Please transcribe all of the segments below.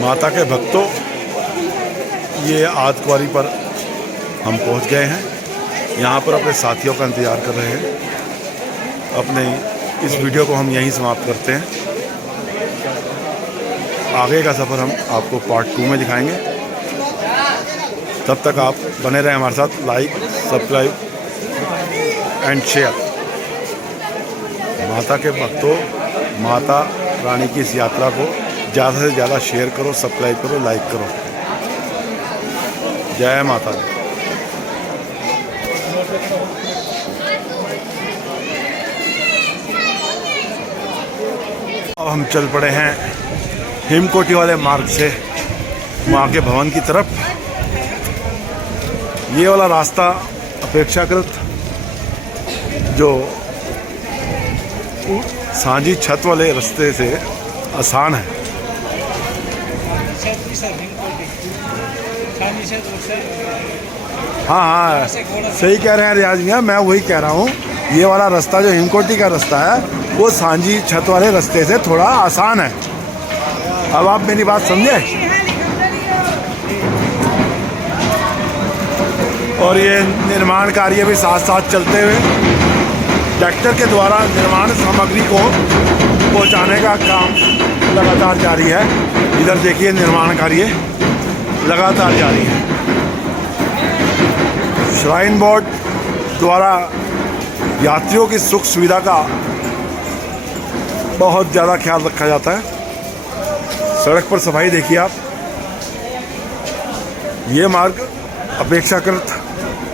माता के भक्तों, ये आदकुआरी पर हम पहुंच गए हैं। यहाँ पर अपने साथियों का इंतज़ार कर रहे हैं। अपने इस वीडियो को हम यहीं समाप्त करते हैं। आगे का सफ़र हम आपको पार्ट 2 में दिखाएंगे। तब तक आप बने रहें हमारे साथ। Like, subscribe and share. माता के भक्तों, माता रानी की इस यात्रा को ज़्यादा से ज़्यादा शेयर करो, सब्सक्राइब करो, लाइक करो। जय माता दी। अब हम चल पड़े हैं हिमकोटी वाले मार्ग से माँ के भवन की तरफ। ये वाला रास्ता अपेक्षाकृत जो सांझी छत वाले रास्ते से आसान है। हाँ हाँ, सही कह रहे हैं रियाज मियाँ, मैं वही कह रहा हूँ। ये वाला रास्ता जो हिमकोटी का रास्ता है वो सांझी छत वाले रास्ते से थोड़ा आसान है। अब आप मेरी बात समझे। और ये निर्माण कार्य भी साथ साथ चलते हुए ट्रैक्टर के द्वारा निर्माण सामग्री को पहुंचाने का काम लगातार जारी है। इधर देखिए निर्माण कार्य लगातार जारी है। श्राइन बोर्ड द्वारा यात्रियों की सुख सुविधा का बहुत ज़्यादा ख्याल रखा जाता है। सड़क पर सफाई देखिए आप। ये मार्ग अपेक्षाकृत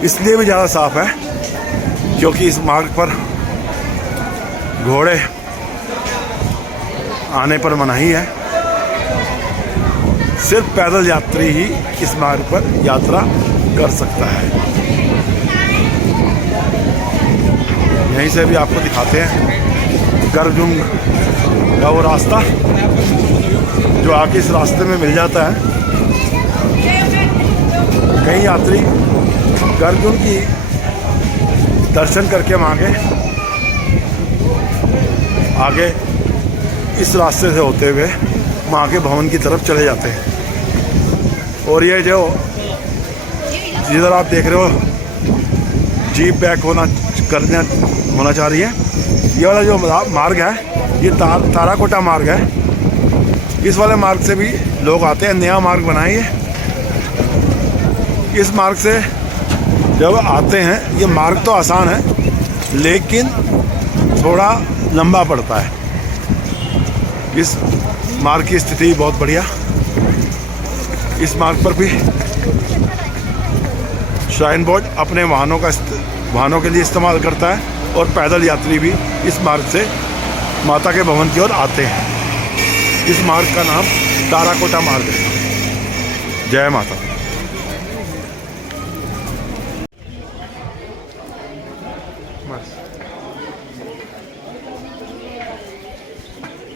इसलिए भी ज़्यादा साफ है क्योंकि इस मार्ग पर घोड़े आने पर मनाही है। सिर्फ पैदल यात्री ही इस मार्ग पर यात्रा कर सकता है। यहीं से भी आपको दिखाते हैं गर्भजुंग का वो रास्ता जो आके इस रास्ते में मिल जाता है। कई यात्री गर्भजुंग की दर्शन करके वहाँ के आगे इस रास्ते से होते हुए माँ के भवन की तरफ चले जाते हैं। और ये जो जिधर आप देख रहे हो जीप बैक होना चाह रही है, ये वाला जो मार्ग है ये ताराकोटा मार्ग है। इस वाले मार्ग से भी लोग आते हैं। नया मार्ग बनाइए। इस मार्ग से जब आते हैं, ये मार्ग तो आसान है लेकिन थोड़ा लंबा पड़ता है। इस मार्ग की स्थिति बहुत बढ़िया। इस मार्ग पर भी श्राइन बोर्ड अपने वाहनों के लिए इस्तेमाल करता है और पैदल यात्री भी इस मार्ग से माता के भवन की ओर आते हैं। इस मार्ग का नाम ताराकोटा मार्ग है। जय माता।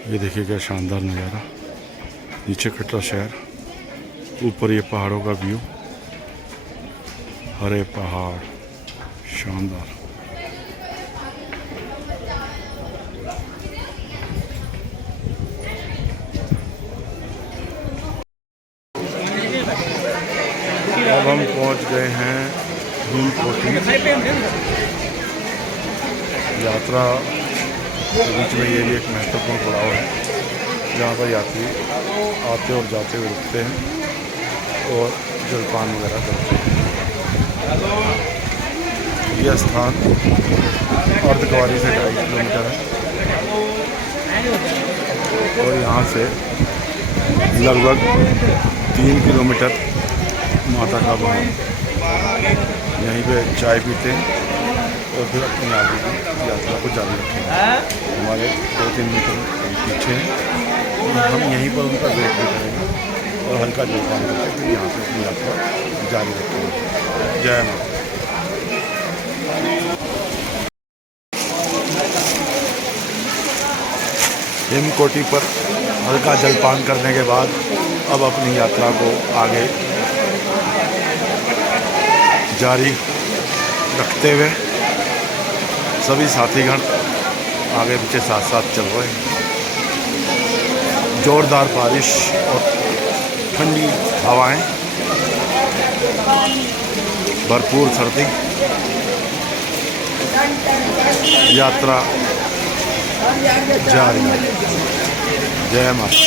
ये देखिए क्या शानदार नज़ारा। नीचे कटरा शहर, ऊपर ये पहाड़ों का व्यू, हरे पहाड़, शानदार। अब हम पहुंच गए हैं हिमकोटी। यात्रा के बीच में ये भी एक महत्वपूर्ण पड़ाव है जहाँ पर यात्री आते और जाते हुए रुकते हैं और जलपान वगैरह करते हैं। यह स्थान अर्धकुंवारी से 2.5 किलोमीटर है और यहाँ से लगभग 3 किलोमीटर माता का भवन। यहीं पे चाय पीते हैं और फिर अपनी आगे की यात्रा को जारी रखेंगे। हमारे 2-3 मीटर पीछे हैं और हम यहीं पर उनका वेट भी करेंगे और हल्का जलपान करके फिर यहाँ से अपनी यात्रा जारी रखेंगे। जय माता। हिमकोटी पर हल्का जलपान करने के बाद अब अपनी यात्रा को आगे जारी रखते हुए सभी साथीगण आगे पीछे साथ साथ चल रहे हैं। जोरदार बारिश और ठंडी हवाएं, भरपूर सर्दी। यात्रा जारी है। जय माता।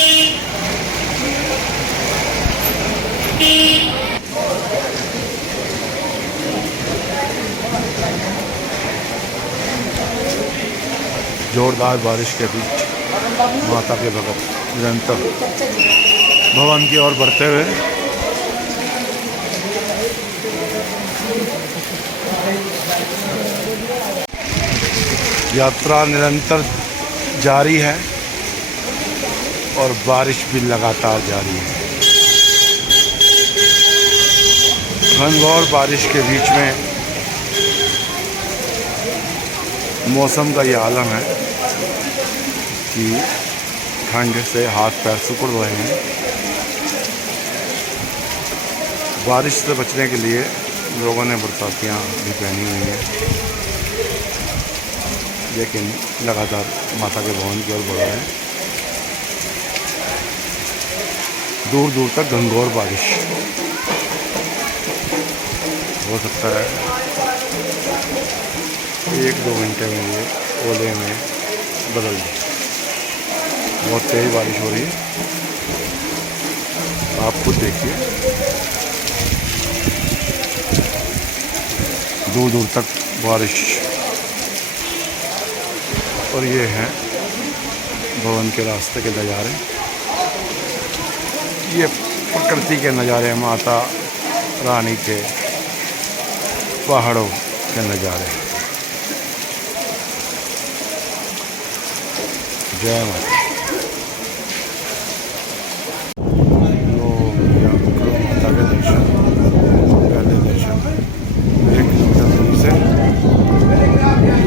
जोरदार बारिश के बीच माता के भक्त निरंतर भवन की ओर बढ़ते हुए यात्रा निरंतर जारी है और बारिश भी लगातार जारी है। घनघोर बारिश के बीच में मौसम का ये आलम है कि ठंड से हाथ पैर सिकुड़ रहे हैं। बारिश से बचने के लिए लोगों ने बरसातियाँ भी पहनी हुई हैं, लेकिन लगातार माता के भवन की ओर बढ़ रहे हैं। दूर दूर तक घनघोर बारिश हो सकता है 1-2 घंटे में ये ओले में बदल जाए। बहुत तेज बारिश हो रही है, आप खुद देखिए। दूर दूर तक बारिश। और ये हैं भवन के रास्ते के नज़ारे। ये प्रकृति के नज़ारे, माता रानी के, पहाड़ों के नज़ारे। जय माता। माता के दर्शन, पहले दर्शन 1 किलोमीटर दूरी से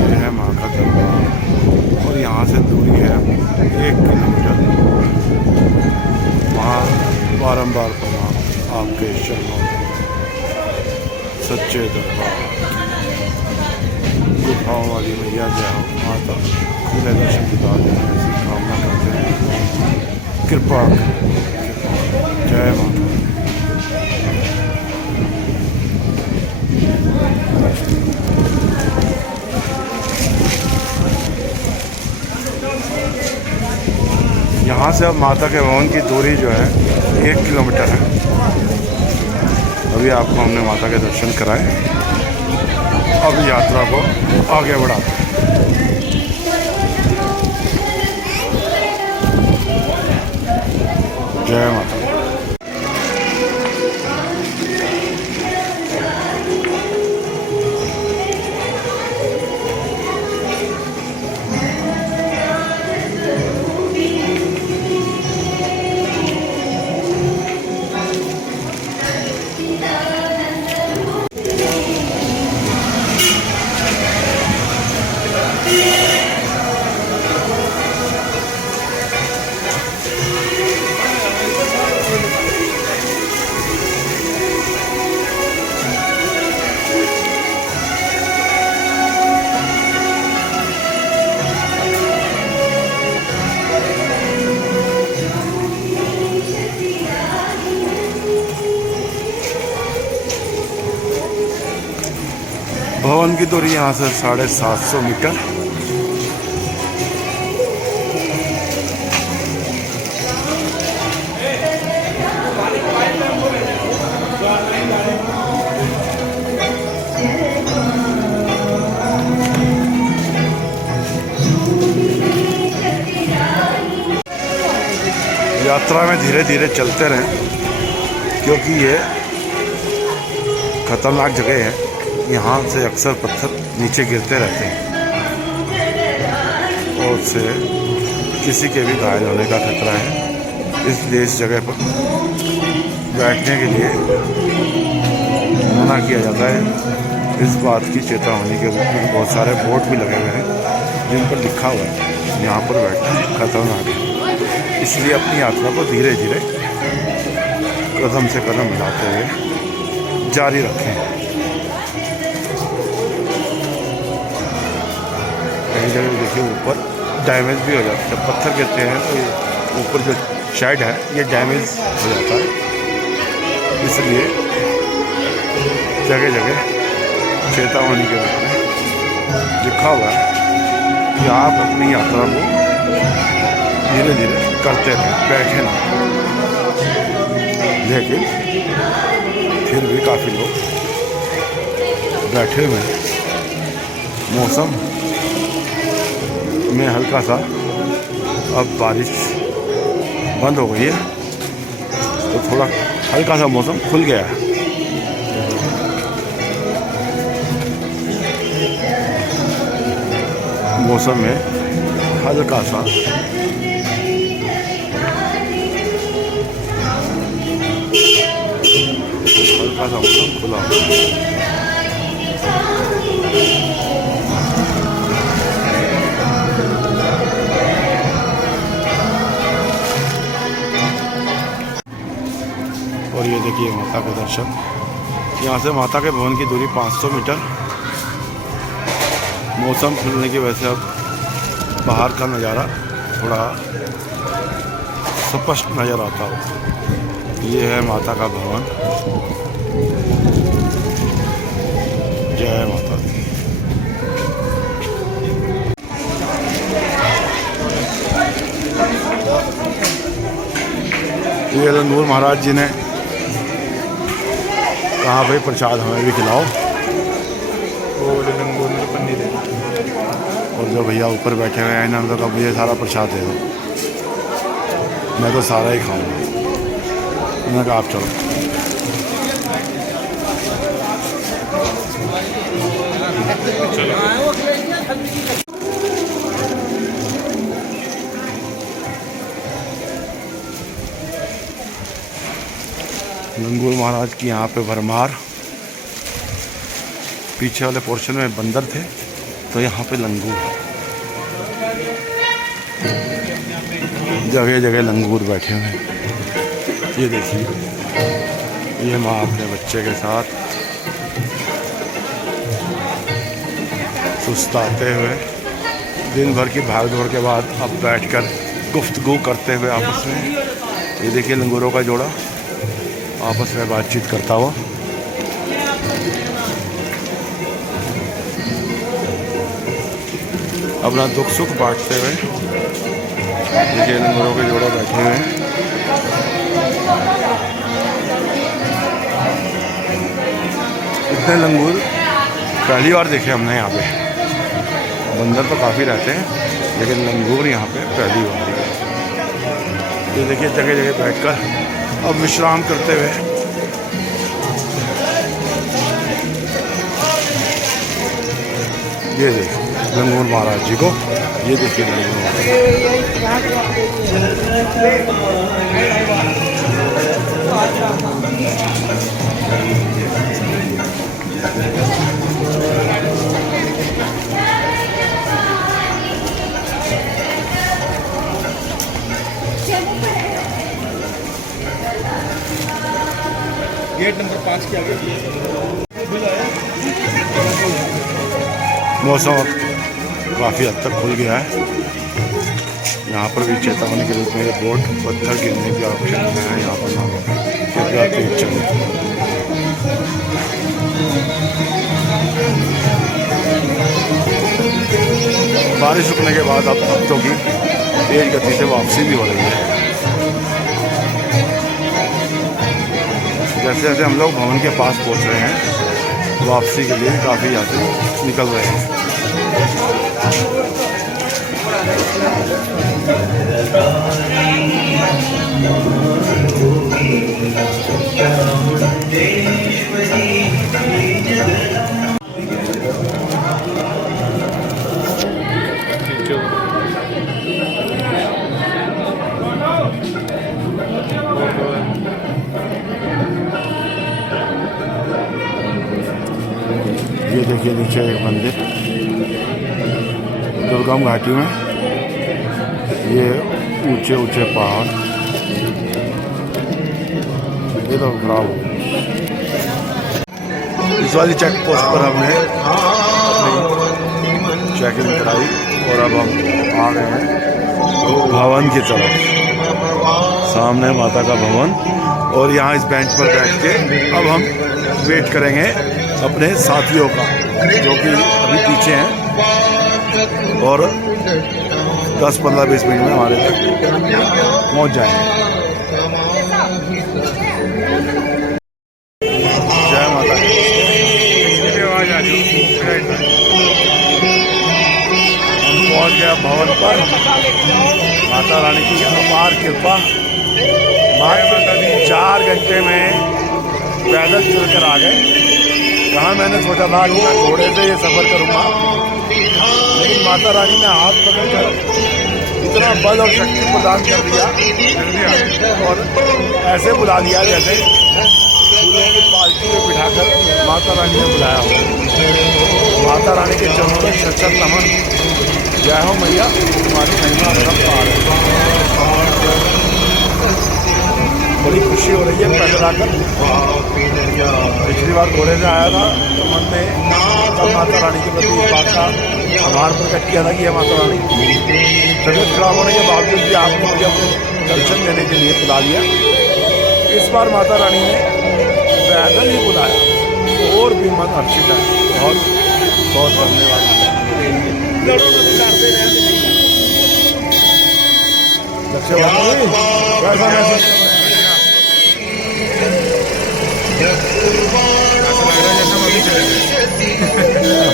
ये है माँ का दरबार और यहाँ से दूरी है 1 किलोमीटर। वहाँ बारंबार प्रणाम आपके चरणों में, सच्चे दरबार। गुफाओं वाली मैया जय हो माता, खुले दर्शन दिखा दें, ऐसी कामना करते हैं। कृपा जय माता। यहाँ से अब माता के भवन की दूरी जो है 1 किलोमीटर है। अभी आपको हमने माता के दर्शन कराए, अब यात्रा को आगे बढ़ाते हैं। जय माता। भवन की दूरी यहाँ से 750 मीटर। यात्रा में धीरे धीरे चलते रहें, क्योंकि ये खतरनाक जगह है। यहाँ से अक्सर पत्थर नीचे गिरते रहते हैं और उससे किसी के भी घायल होने का खतरा है। इसलिए इस जगह पर बैठने के लिए मना किया जाता है। इस बात की चेतावनी के रूप में बहुत सारे बोर्ड भी लगे हुए हैं जिन पर लिखा हुआ है यहाँ पर बैठना खतरनाक है। इसलिए अपनी यात्रा को धीरे धीरे कदम से कदम मिलाते हुए जारी रखें। कई जगह देखिए ऊपर डैमेज भी हो जाता है, जब पत्थर गिरते हैं तो ऊपर जो शेड है ये डैमेज हो जाता है, इसलिए जगह जगह चेतावनी के रूप में लिखा हुआ है कि आप अपनी यात्रा को धीरे धीरे करते रहें, बैठे ना। लेकिन फिर भी काफ़ी लोग बैठे हुए हैं। मौसम में हल्का सा अब बारिश बंद हो गई है, तो थोड़ा हल्का सा मौसम खुल गया है। मौसम में हल्का सा मौसम खुला हुआ है। और ये देखिए माता के दर्शन, यहाँ से माता के भवन की दूरी 500 मीटर। मौसम खुलने की वजह से अब बाहर का नज़ारा थोड़ा स्पष्ट नज़र आता हो। ये है माता का भवन। जय माता दी। ये लंगूर महाराज जी ने कहा भाई प्रसाद हमें भी खिलाओ। और जो भैया ऊपर बैठे हुए हैं इन्होंने तो कहा मुझे सारा प्रसाद दे दो, मैं तो सारा ही खाऊंगा। उन्होंने कहा आप चलो। लंगूर महाराज की यहाँ पे भरमार। पीछे वाले पोर्शन में बंदर थे, तो यहाँ पे लंगूर, जगह जगह लंगूर बैठे हुए हैं। ये देखिए, ये माँ अपने बच्चे के साथ सुस्ताते हुए दिन भर की भागदौड़ के बाद अब बैठकर गुफ्तगू करते हुए आपस में, ये देखिए लंगूरों का जोड़ा आपस में बातचीत करता हुआ। अपना दुख सुख बांटते हुए देखिए लंगूरों के जोड़े बैठे हुए हैं। इतने लंगूर पहली बार देखे हमने यहाँ पे। बंदर तो काफ़ी रहते हैं, लेकिन लंगूर यहाँ पे पहली बार। ये देखिए जगह जगह बैठकर अब विश्राम करते हुए ये देखिए लंगूर महाराज जी को। ये देखिए लंगूर गेट नंबर 5 के आगे। मौसम काफ़ी हद तक खुल गया है। यहाँ पर भी चेतावनी के रूप में बोर्ड पत्थर गिरने के ऑप्शन में है। यहाँ पर ना कृपया तेज चलें। बारिश रुकने के बाद अब भक्तों की तेज गति से वापसी भी हो रही है। जैसे जैसे हम लोग भवन के पास पहुंच रहे हैं, वापसी के लिए काफ़ी यात्री निकल रहे हैं। ये देखिए नीचे एक मंदिर दुर्गम घाटी में। ये ऊंचे ऊंचे पहाड़, ये तो खराब हो। इस वाली चेक पोस्ट पर हमने चेकिंग कराई और अब हम आ गए हैं भवन की तरफ। सामने माता का भवन, और यहाँ इस बेंच पर बैठ के अब हम वेट करेंगे अपने साथियों का, जो कि अभी पीछे हैं, और 10-15-20 मिनट में हमारे तक पहुँच जाएंगे। जय माता दी। हम पहुँच गए भवन पर। माता रानी की अपार कृपा। मात्र 4 घंटे में पैदल चलकर आ गए। कहाँ मैंने सोचा था कि मैं घोड़े से ये सफ़र करूँगा, लेकिन माता रानी ने हाथ पकड़कर इतना बल और शक्ति प्रदान कर दिया और ऐसे बुला लिया जैसे फूलों की पालकी में बिठाकर माता रानी ने बुलाया हो। माता रानी के चरणों में शत नमन। जय हो मैया, तुम्हारी महिमा सब पार है। बड़ी खुशी हो रही है पैदल आकर। पिछली बार घोड़े से आया था तो मन में तब माता रानी के प्रति इस बात का आभार प्रकट किया था कि यह माता रानी, तबीयत खराब होने के बावजूद भी आपने मुझे अपने दर्शन देने के लिए बुला लिया। इस बार माता रानी ने पैदल ही बुलाया, और भी मन हर्षित है। बहुत बहुत धन्यवाद। कैसा महसूस?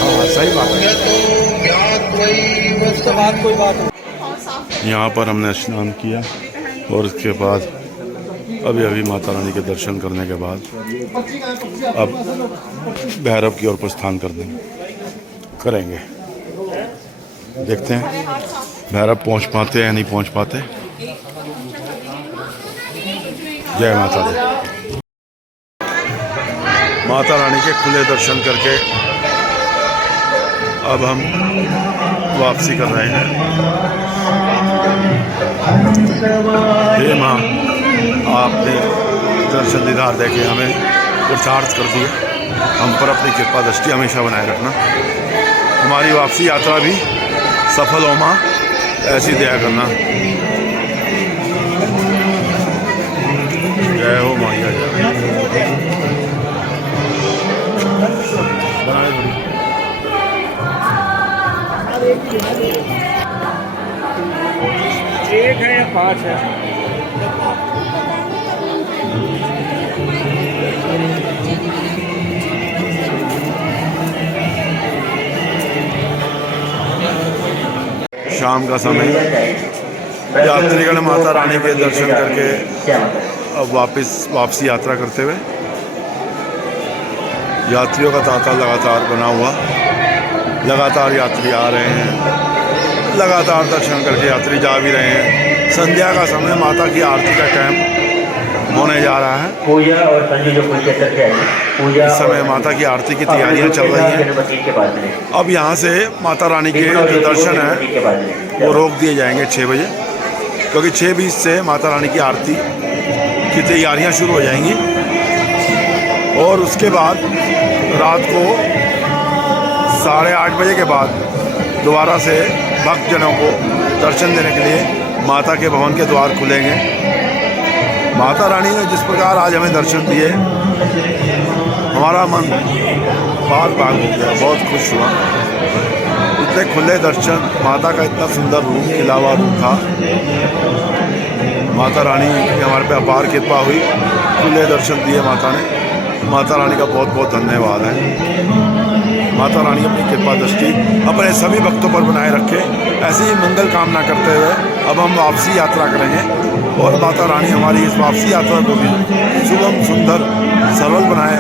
हाँ सही बात है। कोई बात यहाँ पर हमने स्नान किया और उसके बाद अभी माता रानी के दर्शन करने के बाद अब भैरव की ओर प्रस्थान करेंगे। देखते हैं भैरव पहुँच पाते हैं या नहीं पहुँच पाते। जय माता दी। माता रानी के खुले दर्शन करके अब हम वापसी कर रहे हैं। हे माँ, आपने दर्शन दीदार देके हमें पुरुषार्थ कर दिए। हम पर अपनी कृपा दृष्टि हमेशा बनाए रखना। हमारी वापसी यात्रा भी सफल हो माँ, ऐसी दया करना। जय हो मैया, जय। एक है या 5 है? शाम का समय, यात्रीगण माता रानी के दर्शन करके अब वापसी यात्रा करते हुए, यात्रियों का तांता लगातार बना हुआ। लगातार यात्री आ रहे हैं, लगातार दर्शन करके यात्री जा भी रहे हैं। संध्या का समय, माता की आरती का टाइम होने जा रहा है। पूजा और संजू पूजा इस समय माता की आरती की तैयारियां चल रही हैं। अब यहाँ से माता रानी के जो दर्शन हैं वो रोक दिए जाएंगे 6 बजे, क्योंकि 6:20 से माता रानी की आरती की तैयारियां शुरू हो जाएंगी। और उसके बाद रात को 8:30 बजे के बाद दोबारा से भक्तजनों को दर्शन देने के लिए माता के भवन के द्वार खुलेंगे। माता रानी ने जिस प्रकार आज हमें दर्शन दिए, हमारा मन बाग हो गया, बहुत खुश हुआ। इतने खुले दर्शन, माता का इतना सुंदर रूप, खिला हुआ रूप था। माता रानी की हमारे पे अपार कृपा हुई, खुले दर्शन दिए माता ने। माता रानी का बहुत बहुत धन्यवाद है। माता रानी अपनी कृपा दृष्टि अपने सभी भक्तों पर बनाए रखे। ऐसी ही मंगल कामना करते हुए अब हम वापसी यात्रा करेंगे, और माता रानी हमारी इस वापसी यात्रा को भी सुगम, सुंदर, सरल बनाए,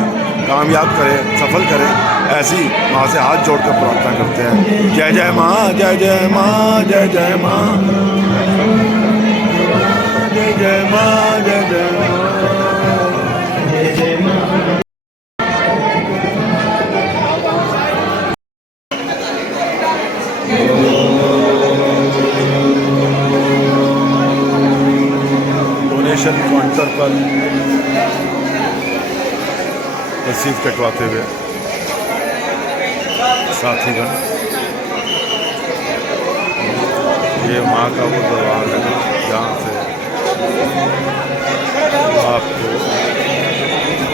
कामयाब करे, सफल करे। ऐसी माँ से हाथ जोड़कर प्रार्थना करते हैं। जय जय माँ, जय जय माँ, जय जय माँ, जय जय माँ, जय जय माँ। डोनेशन काउंटर पर रसीद कटवाते हुए साथीगण, ये माँ का वो दरबार है जहाँ से आपको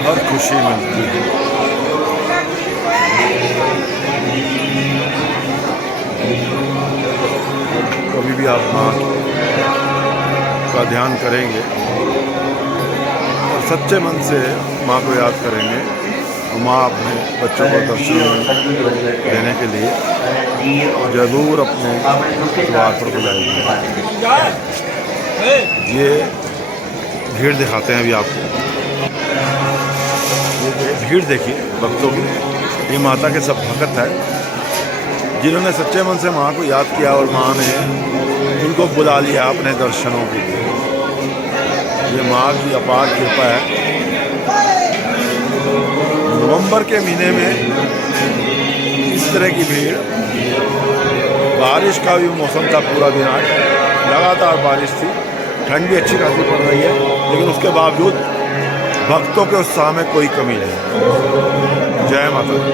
हर खुशी मिलती है। कभी भी आप माँ का ध्यान करेंगे और सच्चे मन से माँ को याद करेंगे तो माँ अपने बच्चों को दर्शन देने के लिए जरूर अपने द्वार पर बुलाएगी। ये भीड़ दिखाते हैं अभी आपको। ये भीड़ देखिए भक्तों की। ये माता के सब भक्त है जिन्होंने सच्चे मन से माँ को याद किया और माँ ने उनको बुला लिया अपने दर्शनों के लिए। ये माँ की अपार कृपा है। नवंबर के महीने में इस तरह की भीड़, बारिश का भी मौसम था, पूरा दिन आज लगातार बारिश थी, ठंड भी अच्छी खासी पड़ रही है, लेकिन उसके बावजूद भक्तों के उत्साह में कोई कमी नहीं। जय माता दी।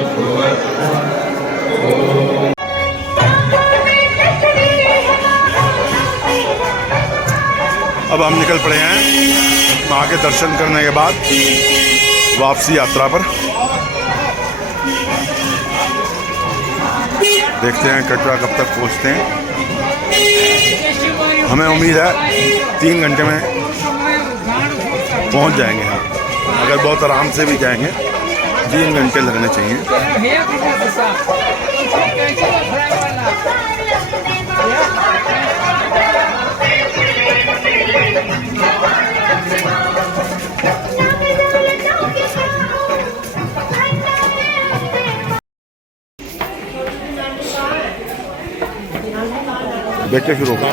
अब हम निकल पड़े हैं माँ के दर्शन करने के बाद वापसी यात्रा पर। देखते हैं कटरा कब तक पहुँचते हैं। हमें उम्मीद है 3 घंटे में पहुँच जाएंगे हम। अगर बहुत आराम से भी जाएंगे 3 घंटे लगने चाहिए। बैठे शुरू होगा,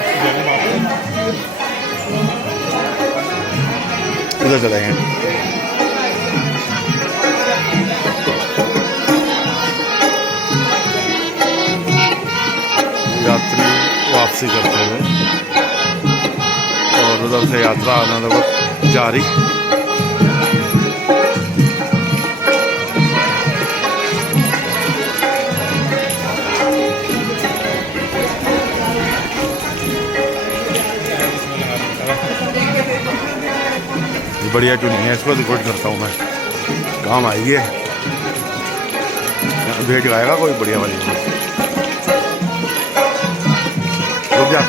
इधर चलाएंगे। यात्री वापसी करते हुए और उधर से यात्रा आनंद जारी। बढ़िया क्यों नहीं है, इसको रिकॉर्ड करता हूँ मैं, काम आएगी। भेज आएगा कोई बढ़िया वाली। रुक जा।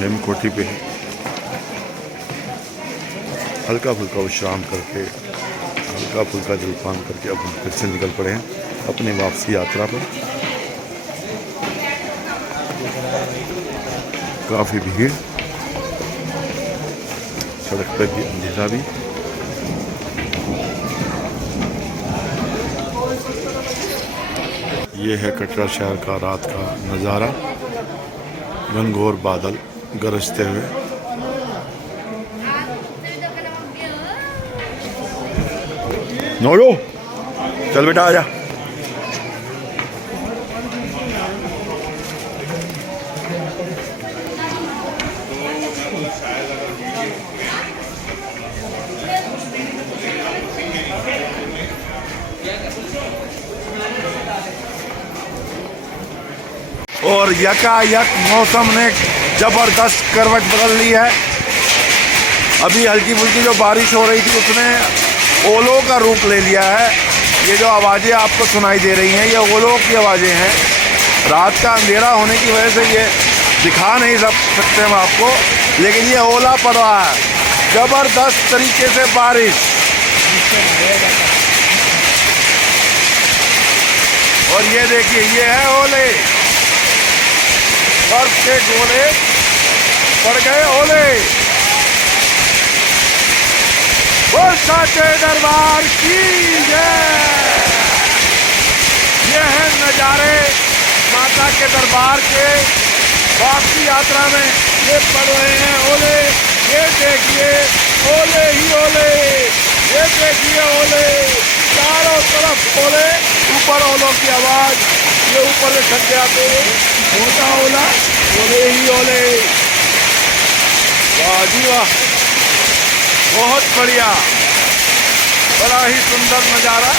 हेमकोटी पे हल्का फुल्का विश्राम करके, हल्का फुल्का जलपान करके अब हम फिर से निकल पड़े हैं अपनी वापसी यात्रा पर। काफ़ी भीड़, सड़क पर भी अंधेरा भी। ये है कटरा शहर का रात का नज़ारा। घनघोर बादल गरजते हुए। नोरो चल बेटा आजा। और यकायक मौसम ने जबरदस्त करवट बदल ली है। अभी हल्की फुल्की जो बारिश हो रही थी उसने ओलों का रूप ले लिया है। ये जो आवाज़ें आपको सुनाई दे रही हैं ये ओलों की आवाज़ें हैं। रात का अंधेरा होने की वजह से ये दिखा नहीं सकते हम आपको, लेकिन ये ओला पड़ रहा है, ज़बरदस्त तरीके से बारिश। और ये देखिए ये है ओले, बर्फ के गोले पड़ गए ओले। बोल साचे दरबार की जय। ये है नज़ारे माता के दरबार के वापसी यात्रा में। ये पड़ रहे हैं ओले, ये देखिए ओले ही ओले, ये देखिए ओले, चारों तरफ ओले, ऊपर ओलों की आवाज़। ये ऊपर से ठंडे आते हुए मोटा ओला, ओले ही ओले। वाह जी वाह, बहुत बढ़िया। बड़ा ही सुंदर नज़ारा,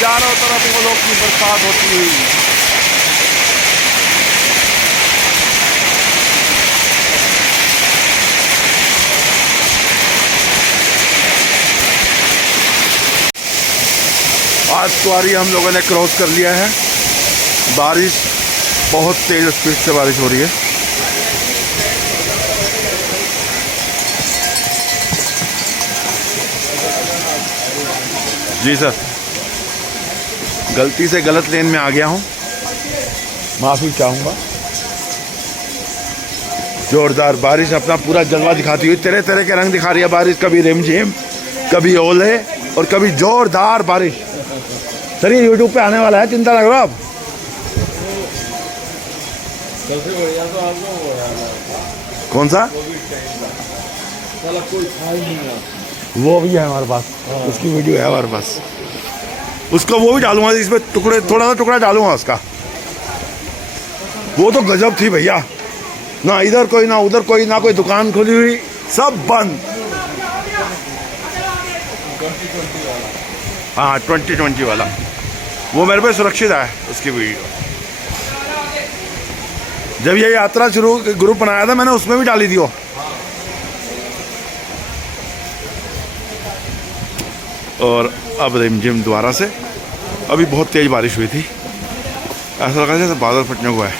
चारों तरफ फूलों की बरसात होती हुई। आज कुआरी हम लोगों ने क्रॉस कर लिया है। बारिश बहुत तेज स्पीड से बारिश हो रही है। जी सर, गलती से गलत लेन में आ गया हूँ, माफ़ी चाहूँगा। जोरदार बारिश अपना पूरा जलवा दिखाती हुई, तरह तरह के रंग दिखा रही है बारिश। कभी रिमझिम, कभी ओले और कभी जोरदार बारिश। सर ये यूट्यूब पे आने वाला है, चिंता ना करो आप। सबसे बढ़िया तो आपको वो है कौन सा? साला कोई था ही नहीं है। वो भी है हमारे पास, उसकी वीडियो है हमारे पास। उसको वो भी डालूंगा, इसमें टुकड़े, थोड़ा सा टुकड़ा डालूंगा उसका। वो तो गजब थी भैया, ना इधर कोई ना उधर कोई, ना कोई दुकान खुली हुई, सब बंद। हाँ 2020 वाला, वो मेरे पे सुरक्षित है उसकी वीडियो। जब ये यात्रा शुरू ग्रुप बनाया था मैंने, उसमें भी डाली थी वो। और अब रिमझिम दोबारा से, अभी बहुत तेज बारिश हुई थी, ऐसा लगा जैसे बादल फटने को है,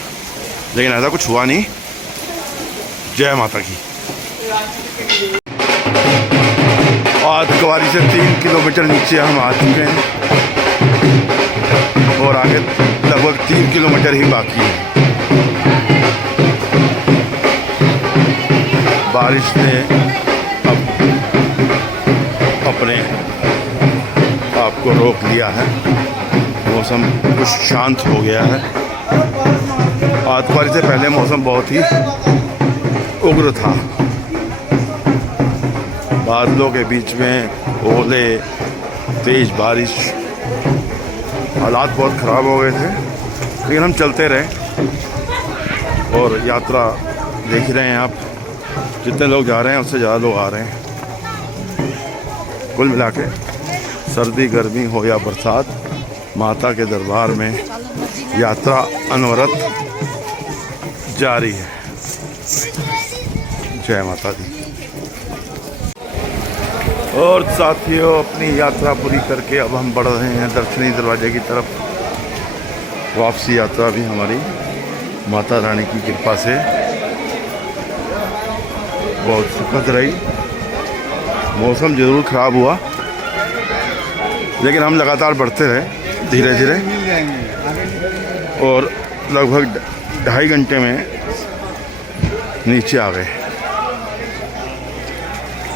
लेकिन ऐसा कुछ हुआ नहीं। जय माता की। आज कुआरी से 3 किलोमीटर नीचे हम आ चुके हैं और आगे लगभग 3 किलोमीटर ही बाकी है। बारिश ने अब अपने आप को रोक लिया है, मौसम कुछ शांत हो गया है। आज कुआरी से पहले मौसम बहुत ही उग्र था, बादलों के बीच में ओले, तेज बारिश, हालात बहुत ख़राब हो गए थे, लेकिन हम चलते रहे। और यात्रा देख रहे हैं आप, जितने लोग जा रहे हैं उससे ज़्यादा लोग आ रहे हैं। कुल मिला के सर्दी गर्मी हो या बरसात, माता के दरबार में यात्रा अनवरत जारी है। जय माता दी। और साथियों, अपनी यात्रा पूरी करके अब हम बढ़ रहे हैं दर्शनी दरवाजे की तरफ। वापसी यात्रा भी हमारी माता रानी की कृपा से बहुत सुखद रही। मौसम ज़रूर ख़राब हुआ, लेकिन हम लगातार बढ़ते रहे धीरे धीरे, और लगभग 2.5 घंटे में नीचे आ गए।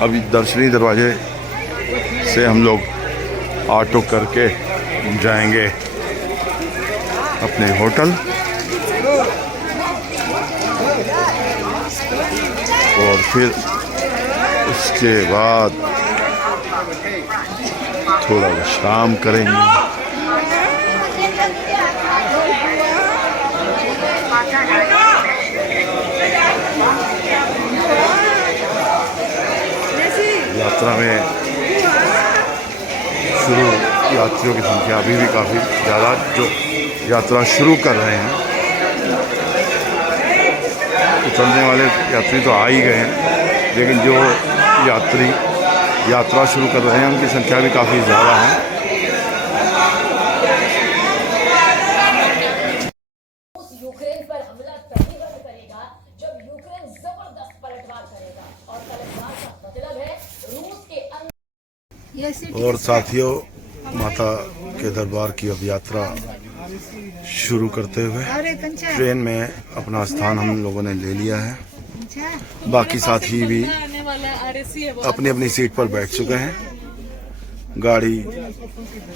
अभी दर्शनी दरवाजे से हम लोग ऑटो करके जाएंगे अपने होटल, और फिर उसके बाद थोड़ा विश्राम करेंगे। यात्रा में शुरू यात्रियों की संख्या अभी भी काफ़ी ज़्यादा जो यात्रा शुरू कर रहे हैं। उतरने वाले यात्री तो आ ही गए हैं, लेकिन जो यात्री यात्रा शुरू कर रहे हैं उनकी संख्या भी काफ़ी ज़्यादा है। यूक्रेन पर हमला तभी बंद करेगा जब यूक्रेन जबरदस्त पलटवार करेगा, और पलटवार का मतलब है रूस के अंदर। और साथियों, माता के दरबार की अब यात्रा शुरू करते हुए ट्रेन में अपना स्थान हम लोगों ने ले लिया है। बाकी साथी भी अपनी अपनी सीट पर बैठ चुके हैं। गाड़ी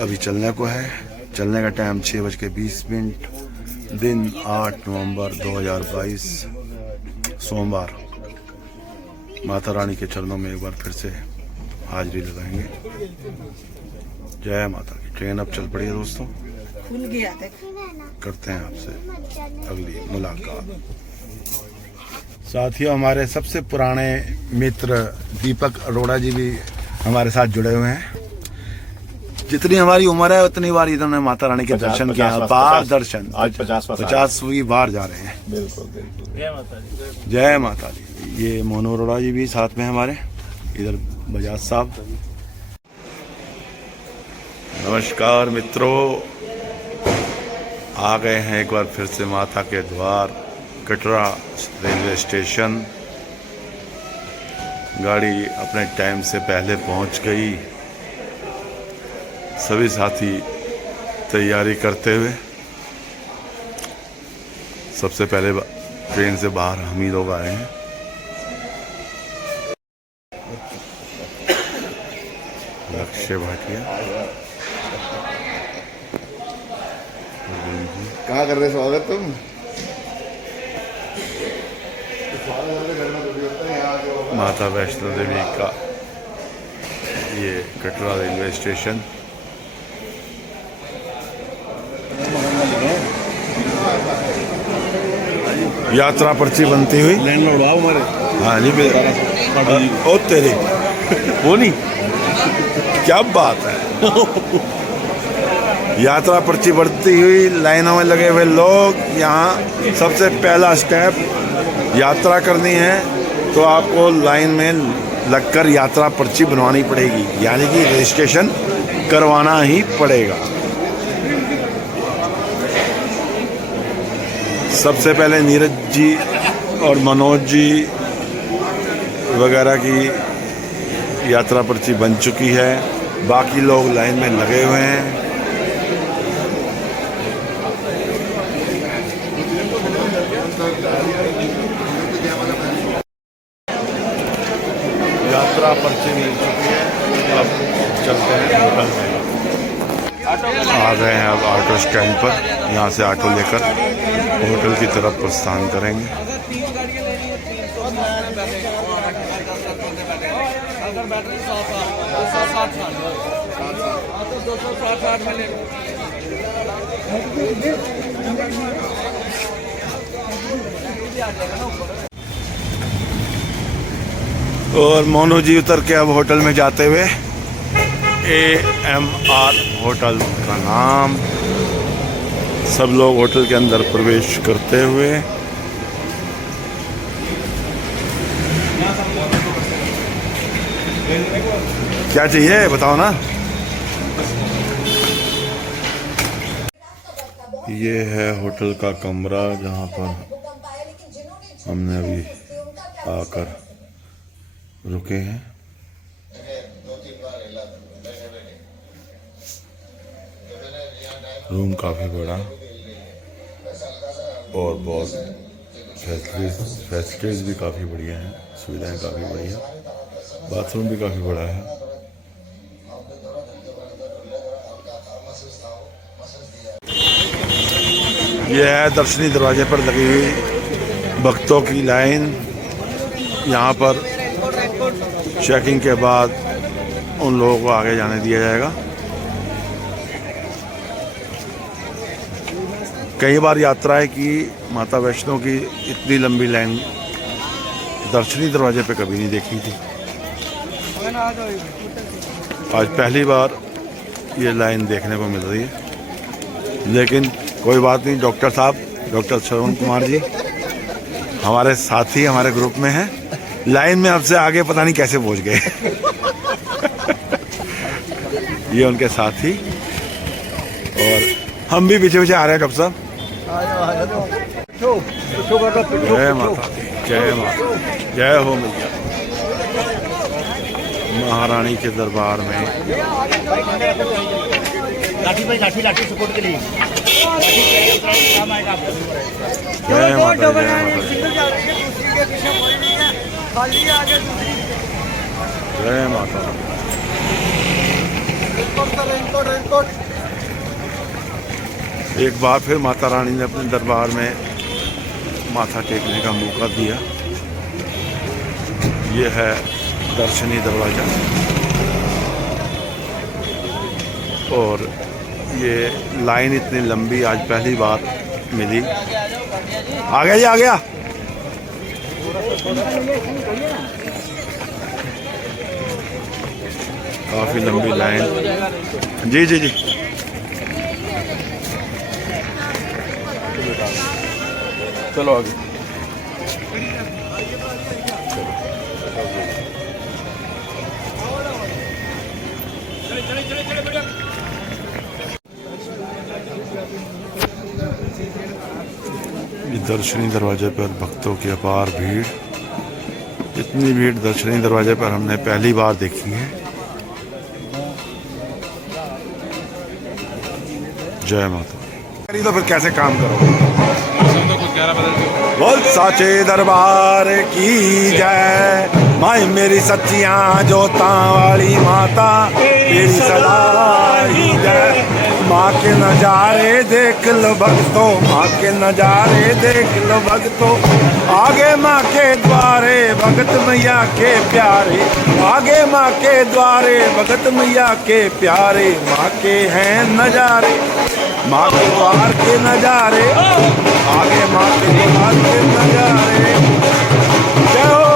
अभी चलने को है। चलने का टाइम 6:20। दिन 8 नवंबर 2022 सोमवार। माता रानी के चरणों में एक बार फिर से हाजिरी लगाएंगे। जय माता की। ट्रेन अब चल पड़ी है दोस्तों, खुल गया देख। करते हैं आपसे अगली मुलाकात। साथियों, हमारे सबसे पुराने मित्र दीपक अरोड़ा जी भी हमारे साथ जुड़े हुए हैं। जितनी हमारी उम्र है उतनी बार इन्होंने माता रानी के दर्शन किया, बार दर्शन। आज 50वीं बार जा रहे हैं। बिल्कुल बिल्कुल। जय माता दी। जय माता दी। ये मोनू अरोड़ा जी भी साथ में हमारे, इधर बजाज साहब। नमस्कार मित्रों, आ गए हैं एक बार फिर से माता के द्वार कटरा रेलवे स्टेशन। गाड़ी अपने टाइम से पहले पहुंच गई। सभी साथी तैयारी करते हुए, सबसे पहले ट्रेन से बाहर हम ही लोग आए हैं। लक्ष्य भाटिया कहाँ कर रहे स्वागत तुम? माता वैष्णो देवी का ये कटरा रेलवे स्टेशन। यात्रा पर्ची बनती हुई। लैंडलॉर्ड आओ हमारे। हाँ जी ओ तेरे वो नहीं, क्या बात है। यात्रा पर्ची बढ़ती हुई, लाइनों में लगे हुए लोग। यहाँ सबसे पहला स्टेप, यात्रा करनी है तो आपको लाइन में लगकर यात्रा पर्ची बनवानी पड़ेगी, यानी कि रजिस्ट्रेशन करवाना ही पड़ेगा। सबसे पहले नीरज जी और मनोज जी वगैरह की यात्रा पर्ची बन चुकी है, बाकी लोग लाइन में लगे हुए हैं। यात्रा पर्ची मिल चुकी है, अब चलते हैं होटल में। आ गए हैं अब ऑटो स्टैंड पर, यहाँ से ऑटो लेकर होटल की तरफ प्रस्थान करेंगे। और मोनू जी उतर के अब होटल में जाते हुए, AMR होटल का नाम। सब लोग होटल के अंदर प्रवेश करते हुए क्या चाहिए बताओ ना। ये है होटल का कमरा जहाँ पर हमने अभी आकर रुके हैं। रूम काफ़ी बड़ा और बहुत फैसिलिटीज़ भी काफ़ी बढ़िया हैं, सुविधाएं काफ़ी बढ़िया, बाथरूम भी काफ़ी बड़ा है। यह है दर्शनी दरवाजे पर लगी हुई भक्तों की लाइन। यहाँ पर चेकिंग के बाद उन लोगों को आगे जाने दिया जाएगा। कई बार यात्राएं की माता वैष्णो की इतनी लंबी लाइन दर्शनी दरवाजे पे कभी नहीं देखी थी। आज पहली बार ये लाइन देखने को मिल रही है, लेकिन कोई बात नहीं। डॉक्टर साहब, डॉक्टर श्रवण कुमार जी हमारे साथी हमारे ग्रुप में हैं, लाइन में हमसे आगे पता नहीं कैसे पहुंच गए। ये उनके साथी, और हम भी पीछे पीछे आ रहे हैं। डॉक्टर साहब, जय माता दी, जय माता, जय हो मैया। महारानी के दरबार में लाठी भाई, लाठी लाठी सपोर्ट के लिए काम आएगा आपको। जय माता, जय माता। एक बार फिर माता रानी ने अपने दरबार में माथा टेकने का मौका दिया। ये है दर्शनी दरवाजा, और ये लाइन इतनी लंबी आज पहली बार मिली। आ गया जी, आ गया। काफ़ी लंबी लाइन। जी जी जी, चलो आगे। दर्शनी दरवाजे पर भक्तों की अपार भीड़। इतनी भीड़ दर्शनी दरवाजे पर हमने पहली बार देखी है। जय माता। तो फिर कैसे काम करोगे? बोल साचे दरबार की जय, माई मेरी सच्चियां जोतां वाली माता तेरी सदा ही जय। माँ के नजारे देख लो भक्तों, माँ के नजारे देख लो भक्तों, आगे माँ के द्वारे भगत मैया के प्यारे, आगे माँ के द्वारे भगत मैया के प्यारे। माँ के हैं नजारे, माँ के द्वार के नजारे, आगे माँ के द्वार के नजारे। जय हो।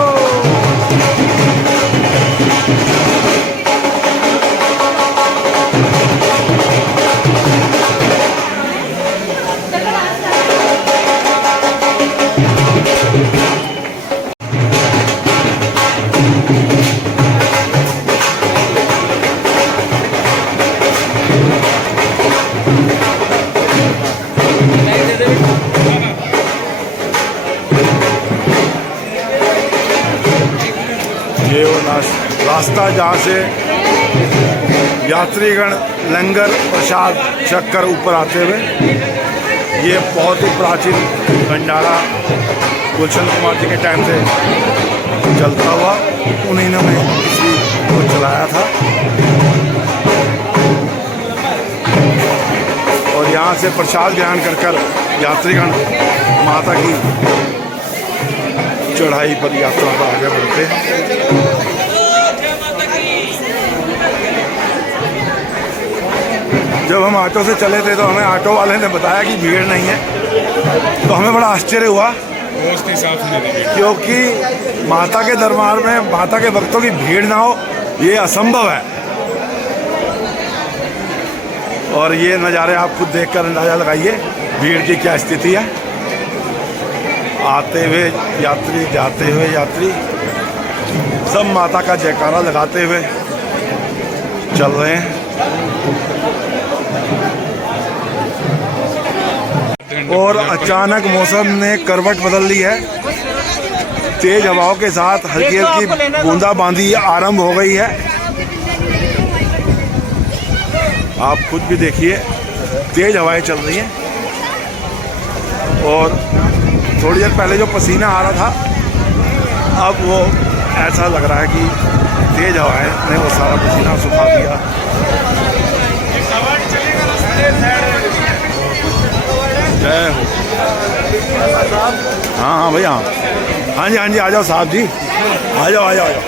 ये वो रास्ता जहाँ से यात्रीगण लंगर प्रसाद चक्कर ऊपर आते हुए, ये बहुत ही प्राचीन भंडारा गुलशन कुमार जी के टाइम से चलता हुआ, उन्हीं ने इसी को चलाया था। और यहाँ से प्रसाद ग्रहण कर यात्रीगण माता की चढ़ाई पर यात्रा पर आगे बढ़ते हैं। जब हम ऑटो से चले थे तो हमें ऑटो वाले ने बताया कि भीड़ नहीं है, तो हमें बड़ा आश्चर्य हुआ, क्योंकि माता के दरबार में माता के भक्तों की भीड़ ना हो ये असंभव है। और ये नज़ारे आप खुद देखकर अंदाज़ा लगाइए भीड़ की क्या स्थिति है। आते हुए यात्री, जाते हुए यात्री, सब माता का जयकारा लगाते हुए चल रहे हैं। और अचानक मौसम ने करवट बदल ली है, तेज हवाओं के साथ हल्की हल्की बूंदाबांदी आरंभ हो गई है। आप खुद भी देखिए, तेज हवाएं चल रही हैं। और थोड़ी देर पहले जो पसीना आ रहा था, अब वो ऐसा लग रहा है कि तेज हवाएं ने वो सारा पसीना सुखा दिया। जय हो। हाँ हाँ भैया, हाँ जी हाँ जी, आ जाओ साहब जी, आ जाओ आ जाओ आ जाओ।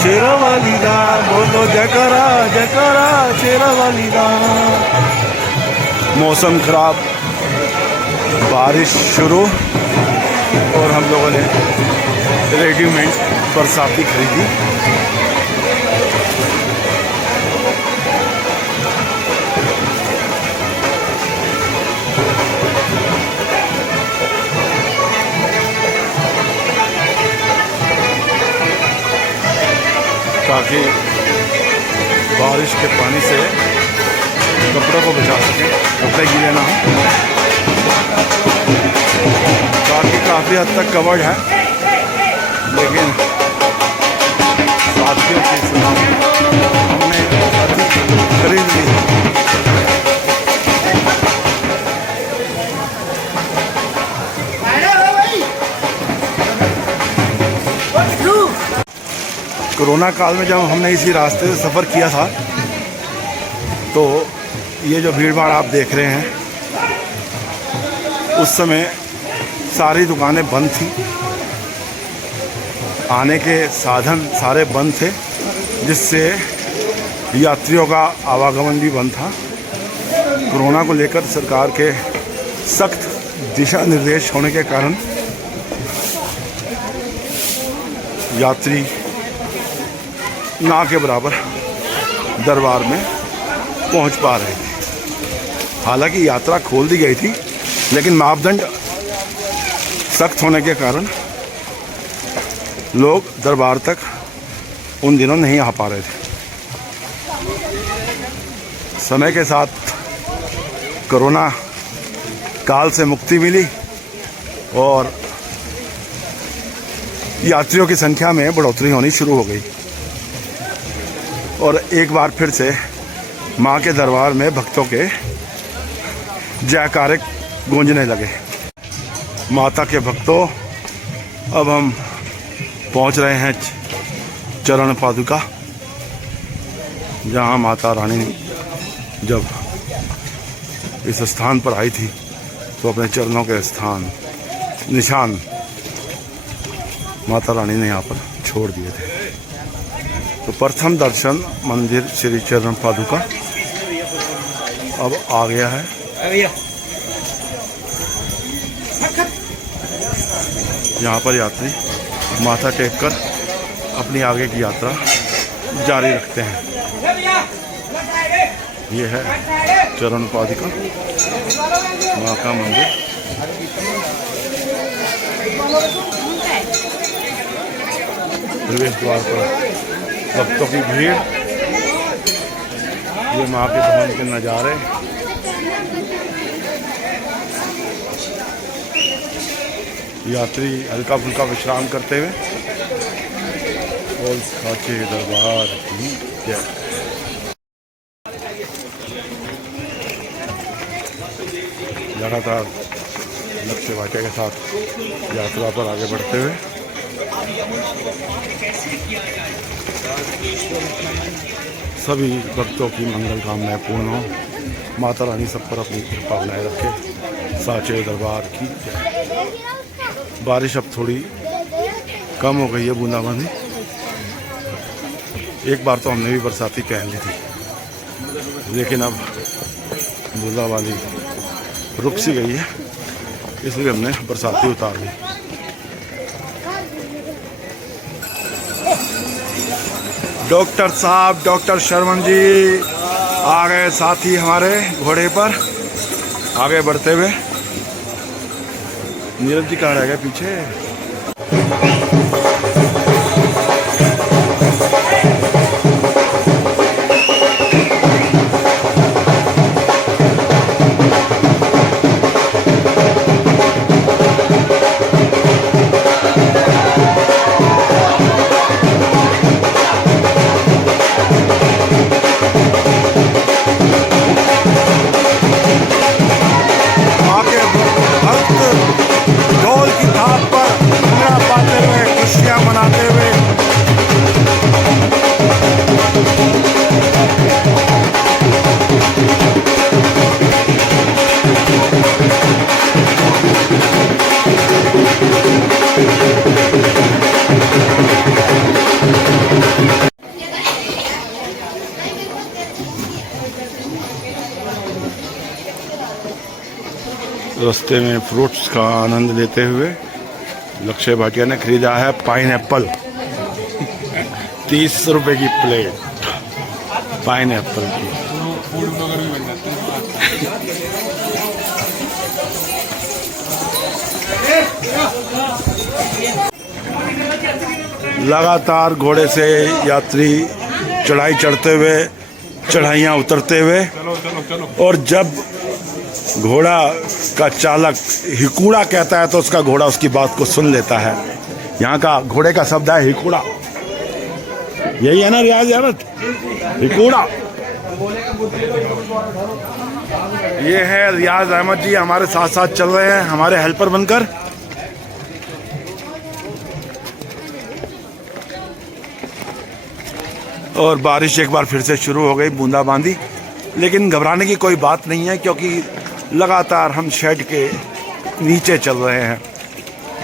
शेरा वाली दा बोलो जयकारा जयकारा, शेरा वाली दा। मौसम खराब, बारिश शुरू, और हम लोगों ने रेडीमेड बरसाती खरीदी। ताकि बारिश के पानी से कपड़ों को बचा सकें, कपड़े गीले ना हो। बाकी काफ़ी हद तक कवर्ड है, लेकिन साथियों की सलाह हमने खरीद ली। कोरोना काल में जब हमने इसी रास्ते से सफ़र किया था, तो ये जो भीड़ भाड़ आप देख रहे हैं, उस समय सारी दुकानें बंद थी, आने के साधन सारे बंद थे, जिससे यात्रियों का आवागमन भी बंद था। कोरोना को लेकर सरकार के सख्त दिशा निर्देश होने के कारण यात्री ना के बराबर दरबार में पहुंच पा रहे थे। हालांकि यात्रा खोल दी गई थी, लेकिन मापदंड सख्त होने के कारण लोग दरबार तक उन दिनों नहीं आ पा रहे थे। समय के साथ कोरोना काल से मुक्ति मिली और यात्रियों की संख्या में बढ़ोतरी होनी शुरू हो गई और एक बार फिर से मां के दरबार में भक्तों के जयकारे गूंजने लगे। माता के भक्तों, अब हम पहुंच रहे हैं चरण पादुका, जहां माता रानी जब इस स्थान पर आई थी तो अपने चरणों के स्थान निशान माता रानी ने यहाँ पर छोड़ दिए थे। तो प्रथम दर्शन मंदिर श्री चरण पादुका अब आ गया है। यहाँ पर यात्री माथा टेक कर अपनी आगे की यात्रा जारी रखते हैं। ये है चरण पादुका माँ का मंदिर। प्रवेश द्वार पर भक्तों की भीड़, ये माँ के भवन के नज़ारे। यात्री हल्का फुल्का विश्राम करते हुए और साचे दरबार की जय। लगातार लक्ष्य वाटिका के साथ यात्रा पर आगे बढ़ते हुए सभी भक्तों की मंगल कामनाएं पूर्ण हो। माता रानी सब पर अपनी कृपा बनाए रखे। साचे दरबार की जय। बारिश अब थोड़ी कम हो गई है, बूंदाबांदी। एक बार तो हमने भी बरसाती पहन ली थी, लेकिन अब बूंदाबांदी रुक सी गई है, इसलिए हमने बरसाती उतार ली। डॉक्टर साहब, डॉक्टर शर्मन जी आ गए साथी हमारे घोड़े पर आगे बढ़ते हुए। नीरज जी कहाँ रह गए पीछे? रास्ते में फ्रूट्स का आनंद लेते हुए लक्ष्य भाटिया ने खरीदा है पाइनएप्पल। 30 रुपए की प्लेट पाइनएप्पल की। लगातार घोड़े से यात्री चढ़ाई चढ़ते हुए, चढ़ाइयाँ उतरते हुए, और जब घोड़ा का चालक हिकुड़ा कहता है तो उसका घोड़ा उसकी बात को सुन लेता है। यहाँ का घोड़े का शब्द है हिकुड़ा। यही है ना रियाज अहमद? हिकुड़ा। ये है रियाज अहमद जी, हमारे साथ साथ चल रहे हैं, हमारे हेल्पर बनकर। और बारिश एक बार फिर से शुरू हो गई, बूंदाबांदी। लेकिन घबराने की कोई बात नहीं है, क्योंकि लगातार हम शेड के नीचे चल रहे हैं,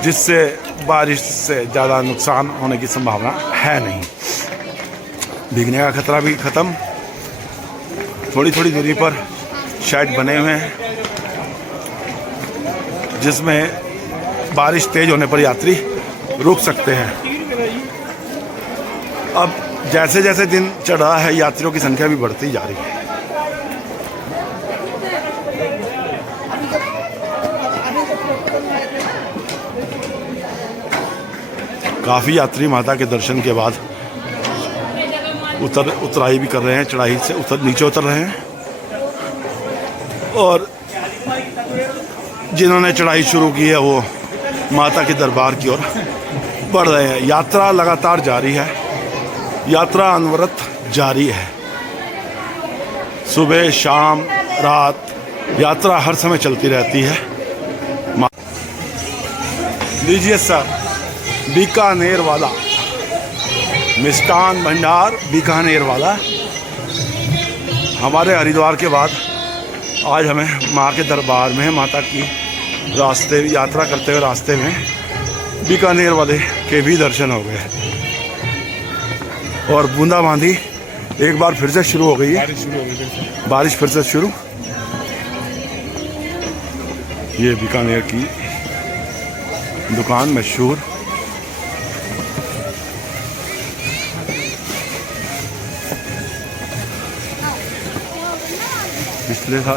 जिससे बारिश से ज़्यादा नुकसान होने की संभावना है नहीं। भीगने का खतरा भी ख़त्म। थोड़ी थोड़ी दूरी पर शेड बने हुए हैं, जिसमें बारिश तेज़ होने पर यात्री रुक सकते हैं। अब जैसे जैसे दिन चढ़ रहा है यात्रियों की संख्या भी बढ़ती जा रही है। काफ़ी यात्री माता के दर्शन के बाद उतराई भी कर रहे हैं, चढ़ाई से नीचे उतर रहे हैं, और जिन्होंने चढ़ाई शुरू की है वो माता के दरबार की ओर बढ़ रहे हैं। यात्रा लगातार जारी है, यात्रा अनवरत जारी है। सुबह शाम रात यात्रा हर समय चलती रहती है। लीजिए सर, बीकानेर वाला मिष्ठान भंडार, बीकानेर वाला। हमारे हरिद्वार के बाद आज हमें माँ के दरबार में माता की रास्ते यात्रा करते हुए रास्ते में बीकानेर वाले के भी दर्शन हो गए, और बूंदाबांदी एक बार फिर से शुरू हो गई है। बारिश फिर से शुरू। ये बीकानेर की दुकान मशहूर।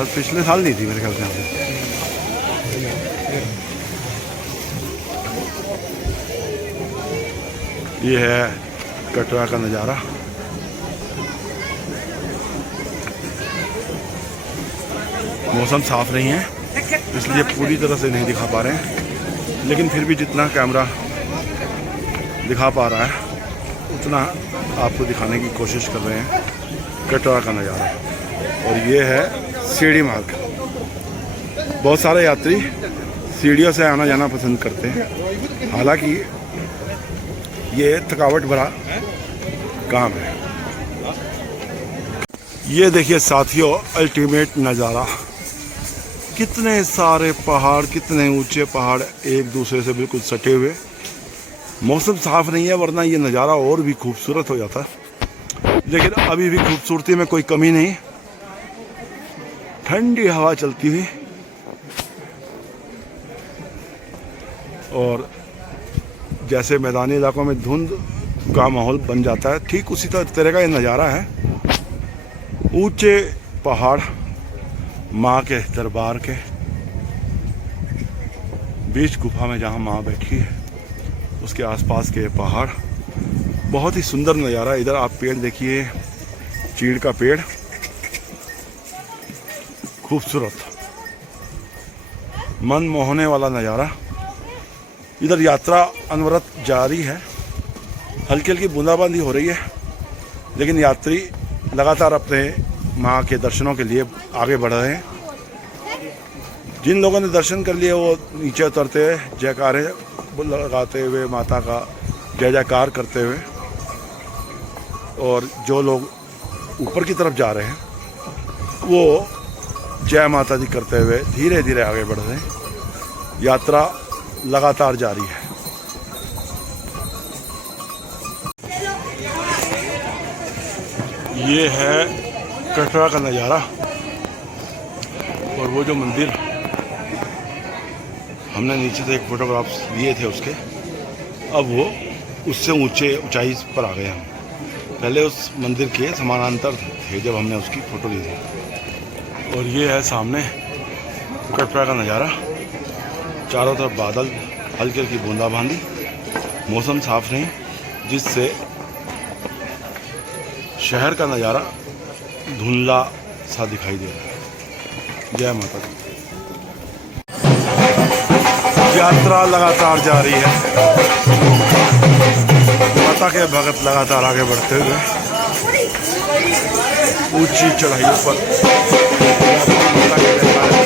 पिछले साल नहीं थी मेरे ख्याल से यहाँ पे। ये है कटरा का नज़ारा। मौसम साफ नहीं है इसलिए पूरी तरह से नहीं दिखा पा रहे हैं, लेकिन फिर भी जितना कैमरा दिखा पा रहा है उतना आपको दिखाने की कोशिश कर रहे हैं कटरा का नज़ारा। और ये है सीढ़ी मार्ग। बहुत सारे यात्री सीढ़ियों से आना जाना पसंद करते हैं, हालांकि ये थकावट भरा काम है। ये देखिए साथियों, अल्टीमेट नज़ारा। कितने सारे पहाड़, कितने ऊंचे पहाड़ एक दूसरे से बिल्कुल सटे हुए। मौसम साफ नहीं है, वरना ये नज़ारा और भी खूबसूरत हो जाता, लेकिन अभी भी खूबसूरती में कोई कमी नहीं। ठंडी हवा चलती हुई, और जैसे मैदानी इलाकों में धुंध का माहौल बन जाता है, ठीक उसी तरह का ये नज़ारा है। ऊंचे पहाड़, माँ के दरबार के बीच गुफा में जहाँ माँ बैठी है उसके आसपास के पहाड़, बहुत ही सुंदर नज़ारा। इधर आप पेड़ देखिए, चीड़ का पेड़, खूबसूरत मन मोहने वाला नज़ारा। इधर यात्रा अनवरत जारी है। हल्की हल्की बूंदाबांदी हो रही है, लेकिन यात्री लगातार अपने माँ के दर्शनों के लिए आगे बढ़ रहे हैं। जिन लोगों ने दर्शन कर लिए वो नीचे उतरते हुए जयकारे लगाते हुए, माता का जय जयकार करते हुए, और जो लोग ऊपर की तरफ जा रहे हैं वो जय माता दी करते हुए धीरे धीरे आगे बढ़ रहे हैं। यात्रा लगातार जारी है। ये है कटरा का नज़ारा, और वो जो मंदिर हमने नीचे से एक फोटोग्राफ्स लिए थे उसके, अब वो उससे ऊंचाई पर आ गए हम। पहले उस मंदिर के समानांतर थे जब हमने उसकी फ़ोटो ली थी। और ये है सामने कटरा का नज़ारा। चारों तरफ बादल, हल्की हल्की बूंदाबांदी, मौसम साफ नहीं, जिससे शहर का नज़ारा धुंधला सा दिखाई दे रहा है। जय माता दी। यात्रा लगातार जारी है। माता के भगत लगातार आगे बढ़ते हुए ऊंची चढ़ाइयों पर माता के आगे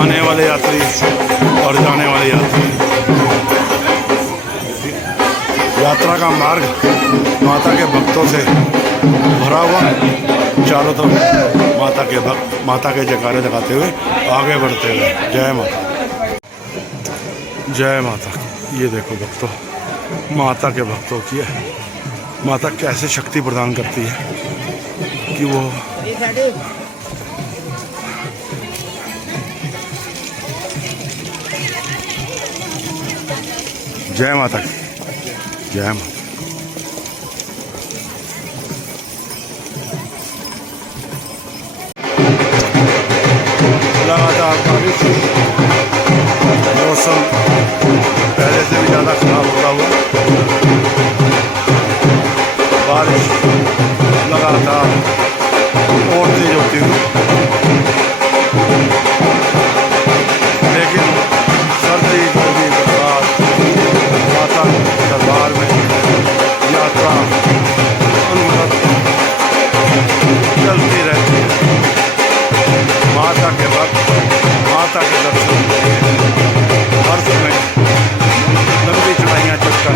आने वाले यात्री और जाने वाले यात्री। यात्रा का मार्ग माता के भक्तों से भरा हुआ, चारों तरफ माता के भक्त माता के जयकारे लगाते हुए आगे बढ़ते हुए। जय माता। जय माता की। ये देखो भक्तों, माता के भक्तों की है, माता कैसे शक्ति प्रदान करती है कि वो जय माता की, जय माता। लगातार बारिश, मौसम पहले से भी ज़्यादा खराब होता हुआ, बारिश लगातार और तेज होती हुई, लेकिन सर्दी गर्मी बरसात माता दरबार में यात्रा अनवरत चलती रहती है। माता के भक्त माता के दर्शन हर समय लंबी चढ़ाइयाँ चढ़कर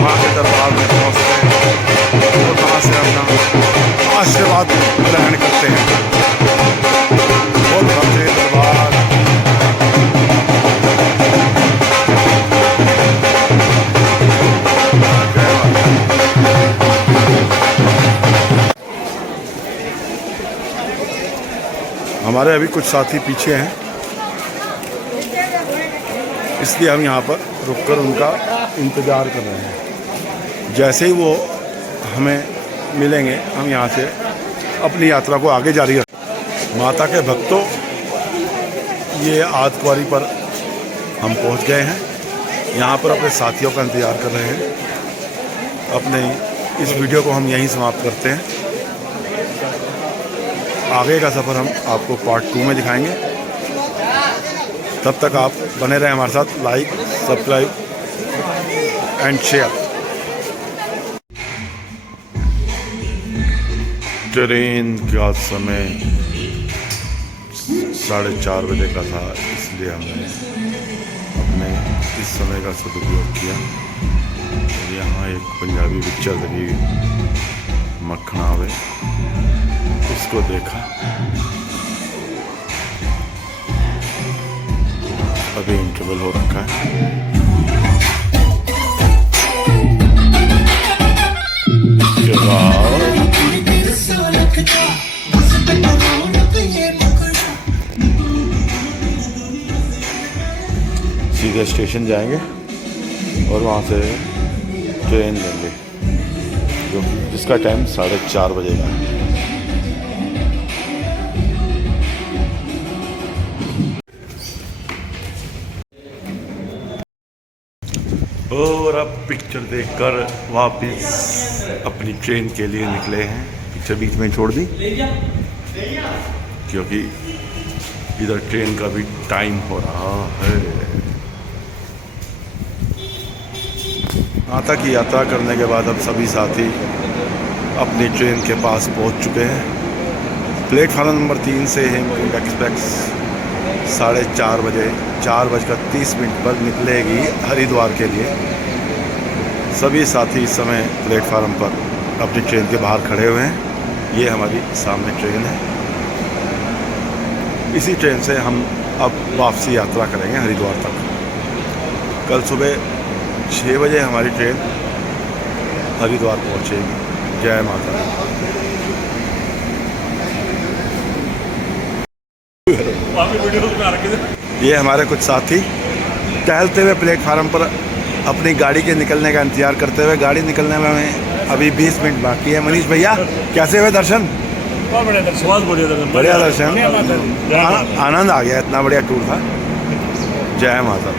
माँ के दरबार में पहुँचते हैं और वहाँ से अपना आशीर्वाद ग्रहण करते हैं। बहुत भव्य दरबार, हमारे अभी कुछ साथी पीछे हैं, इसलिए हम यहाँ पर रुककर उनका इंतज़ार कर रहे हैं। जैसे ही वो हमें मिलेंगे हम यहाँ से अपनी यात्रा को आगे जारी रखें। माता के भक्तों, ये आदकुआरी पर हम पहुँच गए हैं। यहाँ पर अपने साथियों का इंतज़ार कर रहे हैं। अपने इस वीडियो को हम यहीं समाप्त करते हैं। आगे का सफ़र हम आपको पार्ट 2 में दिखाएंगे। तब तक आप बने रहें हमारे साथ। Like, subscribe and share. Train का समय 4:30 बजे का था, इसलिए हमने अपने इस समय का सदुपयोग किया। और यहाँ एक पंजाबी पिक्चर लगी मखनावे, उसको देखा। अभी इंटरवल हो रखा है। सीधे स्टेशन जाएंगे और वहाँ से ट्रेन लेंगे, जिसका टाइम 4:30 बजे का है। और अब पिक्चर देखकर वापस अपनी ट्रेन के लिए निकले हैं। पिक्चर बीच में छोड़ दी क्योंकि इधर ट्रेन का भी टाइम हो रहा है। माता की यात्रा करने के बाद अब सभी साथी अपनी ट्रेन के पास पहुंच चुके हैं। प्लेटफार्म नंबर 3 से हेमकुंड एक्सप्रेस 4:30 बजे 4:30 पर निकलेगी हरिद्वार के लिए। सभी साथी इस समय प्लेटफार्म पर अपनी ट्रेन के बाहर खड़े हुए हैं। ये हमारी सामने ट्रेन है। इसी ट्रेन से हम अब वापसी यात्रा करेंगे हरिद्वार तक। कल सुबह 6 बजे हमारी ट्रेन हरिद्वार पहुंचेगी। जय माता दी। ये हमारे कुछ साथी टहलते हुए प्लेटफार्म पर अपनी गाड़ी के निकलने का इंतजार करते हुए, गाड़ी निकलने में हमें अभी 20 मिनट बाकी है। मनीष भैया, कैसे हुए दर्शन? बढ़िया दर्शन, आनंद आ गया। इतना बढ़िया टूर था। जय माता दी।